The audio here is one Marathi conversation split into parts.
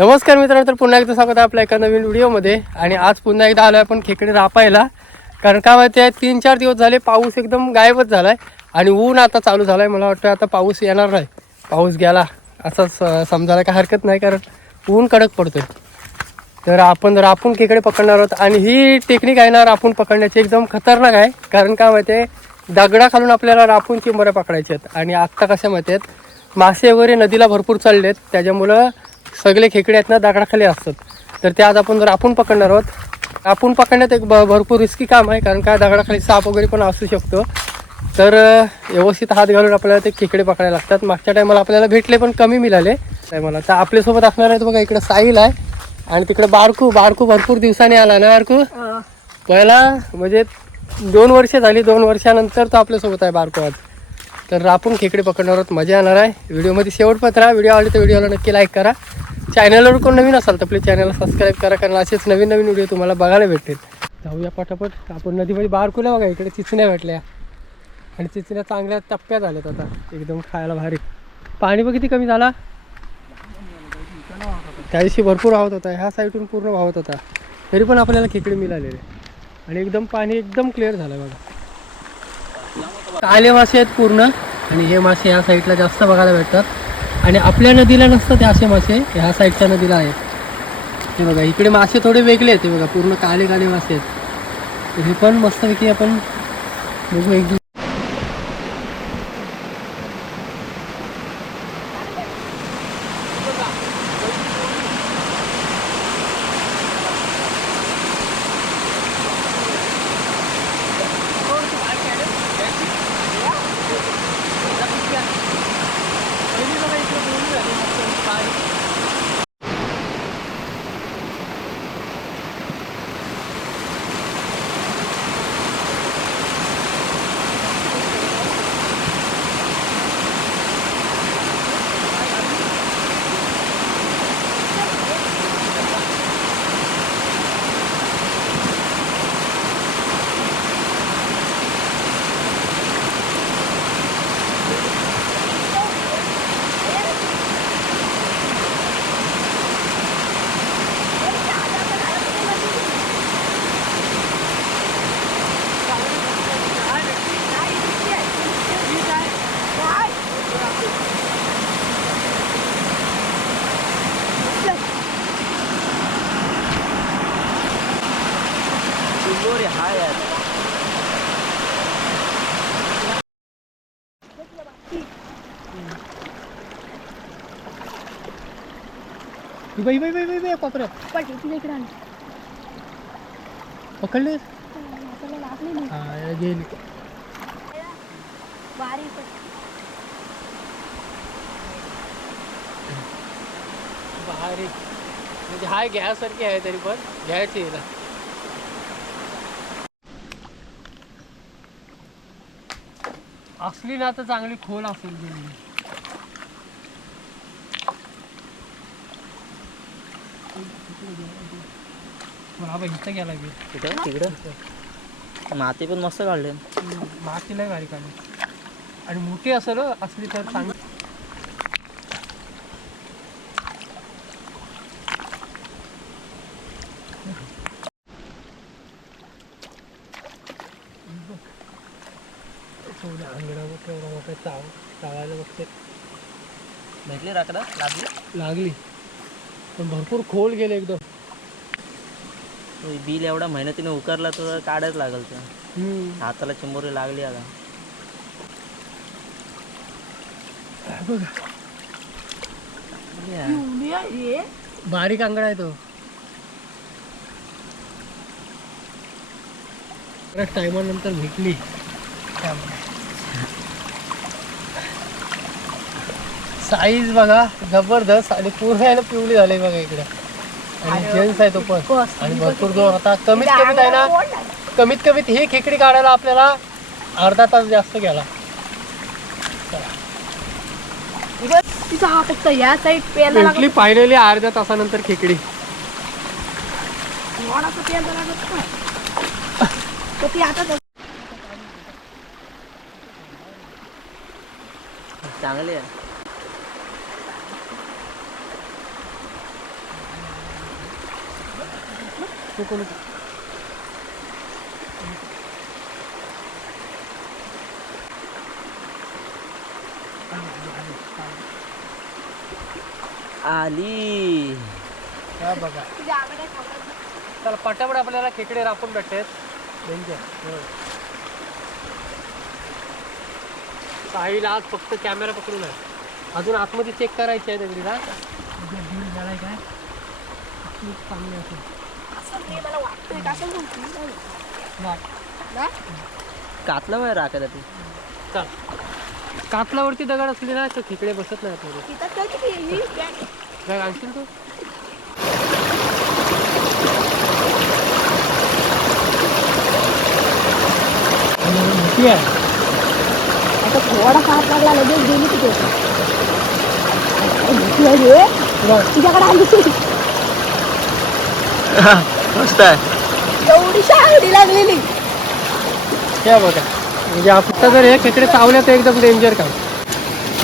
नमस्कार मित्रांनो तर पुन्हा एकदा स्वागत आहे आपल्या एका नवीन व्हिडिओमध्ये. आणि आज पुन्हा एकदा आलो आपण खेकडे रापायला. कारण काय माहिती आहे तीन चार दिवस झाले पाऊस एकदम गायबच झाला आहे आणि ऊन आता चालू झाला आहे मला वाटतं आता पाऊस येणार नाही. पाऊस गेला. असं स- समजायला काय हरकत नाही कारण ऊन कडक पडतोय. तर आपण रापून खेकडे पकडणार आहोत. आणि ही टेक्निक आहे ना रापून पकडण्याची एकदम खतरनाक आहे. कारण काय माहिती आहे दगडा खालून आपल्याला रापून चिंबऱ्या पकडायच्या आहेत. आणि आत्ता कशा माहिती आहेत मासे वगैरे नदीला भरपूर चालले आहेत त्याच्यामुळं सगळे खेकडे आहेत ना दगडाखाली असतात. तर ते आज आपण रापून पकडणार आहोत रापून पकडण्यात एक भरपूर रिस्की काम आहे कारण काय दगडाखाली साप वगैरे पण असू शकतो. तर व्यवस्थित हात घालून आपल्याला ते खेकडे पकडायला लागतात. मागच्या टायमाला आपल्याला भेटले पण कमी मिळाले. टायमाला तर आपल्यासोबत असणार आहेत बघा इकडे साहिल आहे आणि तिकडे बारकू. बारकू भरपूर दिवसांनी आला ना बारकू? पहिला म्हणजे दोन वर्ष झाली दोन वर्षानंतर तो आपल्यासोबत आहे बारकू आज. तर आपण खेकडे पकडणार आहोत. मजा येणार आहे. व्हिडिओमध्ये शेवटपर्यंत राहा. व्हिडिओ आवडले तर व्हिडिओला नक्की लाईक करा. चॅनलवर कोण नवीन असाल तर प्लीज चॅनलला सबस्क्राईब करा. कारण असेच नवीन नवीन व्हिडिओ तुम्हाला बघायला भेटतील. जाऊया पटापट. आपण नदीमध्ये बारकुल्या बघा. इकडे चिचण्या भेटल्या. आणि चिचण्या चांगल्या टप्प्यात आल्यात आता. एकदम खायला भारी. पाणी बघ किती कमी झाला? त्या दिवशी भरपूर वाहत होता. ह्या साईडून पूर्ण वाहत होता. तरी पण आपल्याला खेकडे मिळालेले. आणि एकदम पाणी एकदम क्लिअर झालं बघा. काले मासे आहेत पूर्ण. आणि हे मासे ह्या साईडला जास्त बघायला भेटतात. आणि आपल्या नदीला नसतात असे मासे. ह्या साईडच्या नदीला आहेत. हे बघा इकडे मासे थोडे वेगळे आहेत. ते बघा पूर्ण काले काले मासे आहेत. हे पण मस्तपैकी आपण बघू एक दिवस हाय यार ही बाई बाई बाई बाई बाई पापरे पकडले हा गेली भारी म्हणजे हाय घ्यासारखी आहे तरी पण घ्यायची हिला असली ना तर चांगली खोल असेल बाबा इथं गेला तिकडं? माती पण मस्त काढले. माती नाही भारी काढली. आणि मोठी असेल हं, असली तर चांगली. केवढा मोठा चाव चावायला बघते भेटली राकडा लागली? लागली. पण भरपूर खोल गेले एकदम. बिल एवढा मेहनतीने उकारला तर काढायच लागल तर. हाताला चिंबोरी लागली आता. बघा. बारीक आंगडा आहे तो. टायमानंतर भेटली. साईज बघा जबरदस्त. आणि पूर्ण आहे ना पिवळी झाली बघा इकडे. आणि जेंट्स आहे तो पण. आणि भरपूर जोर आता कमीत कमीत आहे ना कमीत कमीत ही खेकडी काढायला आपल्याला अर्धा तास जास्त गेला तिचा हा फक्त या साईड पेला भेटली फायनली अर्ध्या तासानंतर खेकडी. चांगली आहे. नको आली. हा बघा. चला पटापट आपल्याला खेकडे रापून भेटतात. डेंजर साहिल आज फक्त कॅमेरा पकडून आहे. अजून आतमध्ये चेक करायचे आहे दगडीला काय? खूप चांगली असेल ते मला वाटतंय का असं बोलतो नाही. ना कातला वय राखायसाठी चल कातलावरती दगड असले ना तर खेकडे बसत नाही आपल्याला तिथं काय किती आहे? ही बॅग. काय आणशील तू मोठी आहे आता थोडा हात लागला लगेच गेली तिथे भीती आहे रे. बघ, तुझ्याकडे आली मस्त आहे. एवढीशी आवडी लागलेली. हे बघा. म्हणजे आता जर हे खेकडे चावल्या तर एकदम डेंजर काम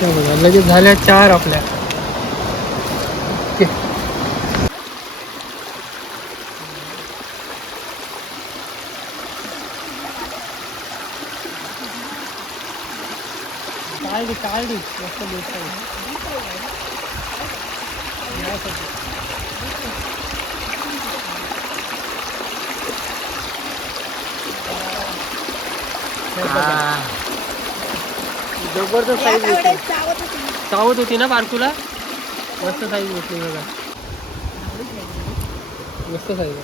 हे बघा लगेच झाल्या चार आपल्या. ओके. यासाठी. हे बघा. हा. जबरदस्त साईज होती. चावत होती ना बारकूला? मस्त साईज भेटली बघा. मस्त साईज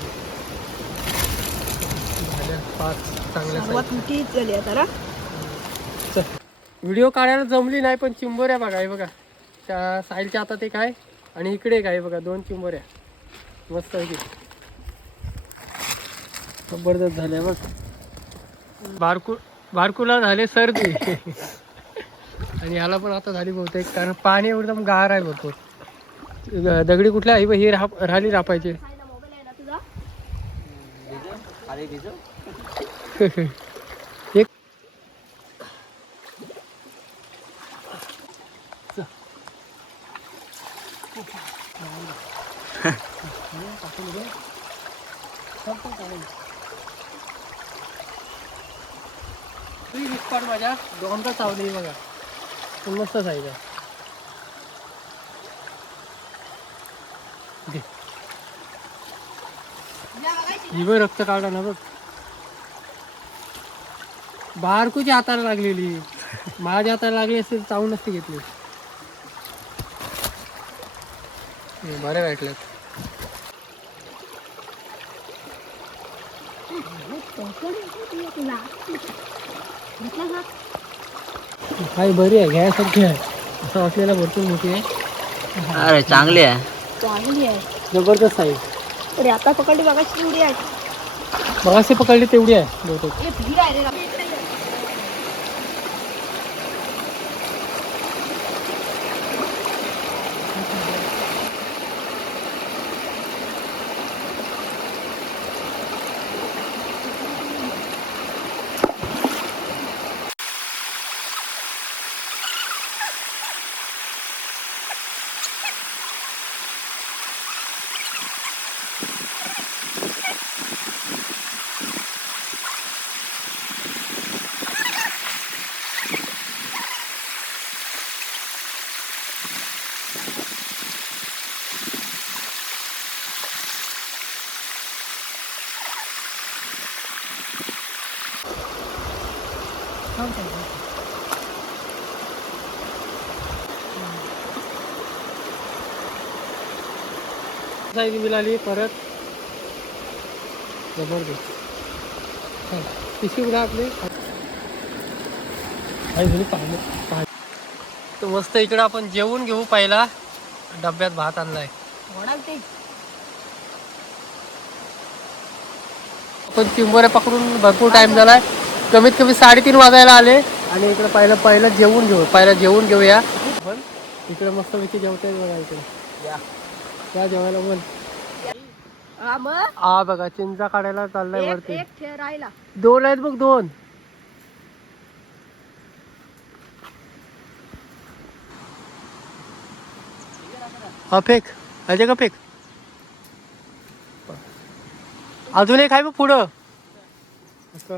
झाल्या पाच चांगल्या आता. व्हिडिओ काढायला जमली नाही पण चिंबोऱ्या बघा हे बघा. त्या साईडच्या हातात एक आहे आणि इकडे आहे बघा दोन चिंबोऱ्या. मस्त आहे की जबरदस्त झाल्या बघ. बारकू बारकूला झाले सर्दी. आणि ह्याला पण आता झाली बहुतेक कारण पाणी एकदम गार आहे भरपूर. दगडी कुठल्या आहे ही राह राहिली रापायची. एक आहे ना माझ्या. दोनदा चावली बघा. पण मस्त आहे. दे. रक्त काढा ना बघ. बारकूची हाताला लागलेली. माझ्या हाताला लागली असेल चावून नसती घेतली. बरं वाटलं तुला घेतला का काही बरी आहे घ्यायसारखी आहे. असं वाटलेला भरपूर मोठी आहे. अरे चांगली आहे. चांगली आहे. जबरदस्त आहे. अरे आता पकडली बघा एवढी आहे. मगाशी पकडली तेवढी आहे बहुतेक ए, भीड आहे रे साईज मिळाली परत जबरदस्त. उघडा आपली? पाहिलं मस्त इकडं आपण जेवून घेऊ पहिला. डब्यात भात आणलाय. आपण चिंबोऱ्या पकडून भरपूर टाइम झालाय. कमीत कमी साडेतीन वाजायला आले. आणि इकडं पहिलं पहिलं जेवून घेऊ पहिलं जेवून घेऊया. पण इकडे मस्त पैकी जेवताय बघा इकडे. या. त्या जेवायला पण हा मग? आ बघा चिंचा काढायला चाललाय एक वरती. एक ठे राहिला. दोन आहेत बघ दोन. हा फेक. अजय का फेक? अजून एक आहे बघ पुढं. असं.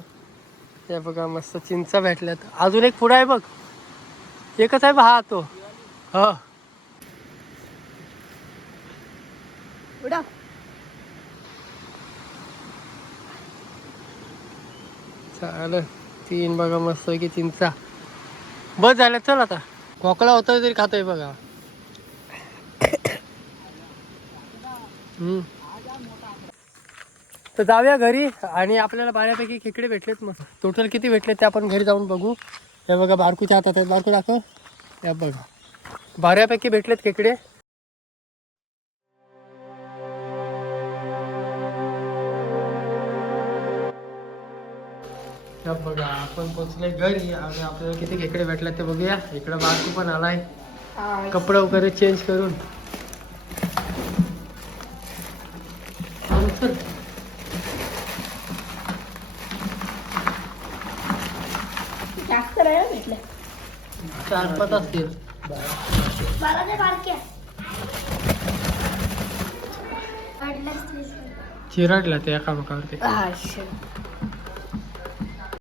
हे बघा मस्त चिंचा भेटल्यात. अजून एक पुढं आहे बघ. एकच आहे बघ हा तो. हा. चालेल. तीन बघा मस्त की चिंचा बस झाल्या चल आता. खोकला होता तरी खातोय बघा. हम्म. तर जाऊया घरी आणि आपल्याला बऱ्यापैकी खेकडे भेटलेत मग. टोटल किती भेटले ते आपण घरी जाऊन बघू. हे बघा बारकूच्या हातात आहेत. बारकू दाखव. या बघा. बऱ्यापैकी भेटलेत खेकडे. तर बघा आपण पोचले घरी आणि आपल्याला किती खेकडे भेटले ते बघूया. इकडं बारकू पण आलाय. कपडे वगैरे चेंज करून. चल. जास्त नाही ना भेटले. चार पाच असतील. चिरडला ते एका मुखावरती. हा